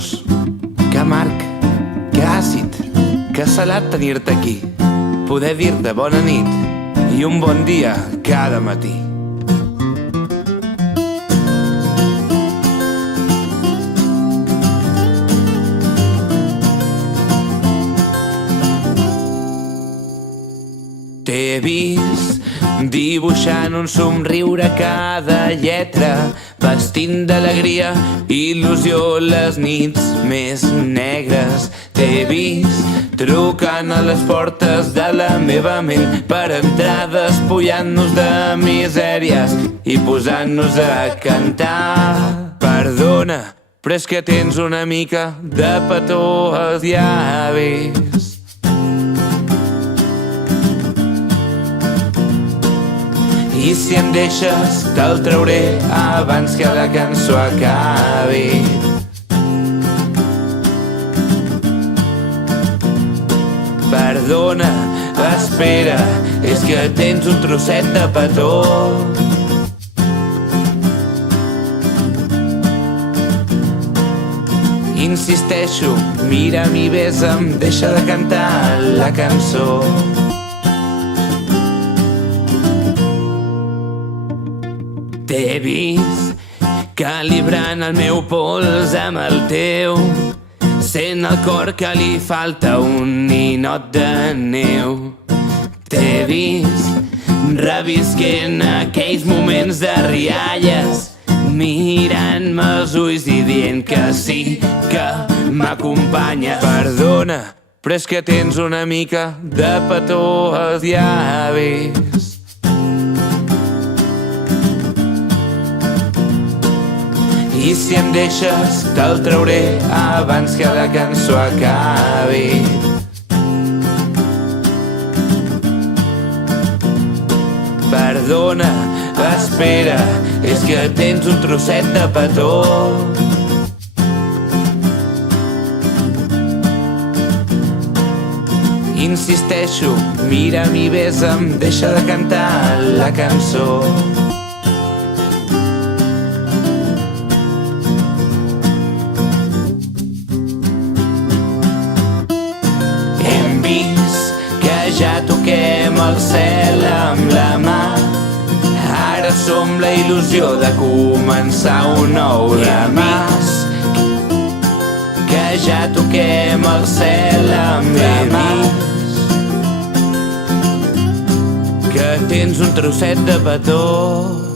dolç, que amarg, que àcid, que salat tenir-te aquí, poder dir-te bona nit i un bon dia cada matí. T'he vist dibuixant un somriure a cada lletra, vestint d'alegria il·lusió les nits més negres. T'he vist trucant a les portes de la meva ment per entrar despullant-nos de misèries i posant-nos a cantar. Perdona, però és que tens una mica de petó als llavis. I si em deixes, te'l trauré abans que la cançó acabi. Perdona, espera, és que tens un trosset de petó. Insisteixo, mira'm i besa'm, deixa de cantar la cançó. T'he vist calibrant el meu pols amb el teu, sent el cor que li falta un ninot de neu. T'he vist revisquent aquells moments de rialles, mirant-me els ulls i dient que sí, que m'acompanyes. Perdona, però és que tens una mica de petó als llavis. I si em deixes, te'l trauré abans que la cançó acabi. Perdona, espera, és que tens un trosset de petó. Insisteixo, mira'm i besa'm, deixa de cantar la cançó. Ja toquem el cel amb la mà, ara som la il·lusió de començar un nou demà. Que ja toquem el cel amb la mà, que tens un trosset de petó.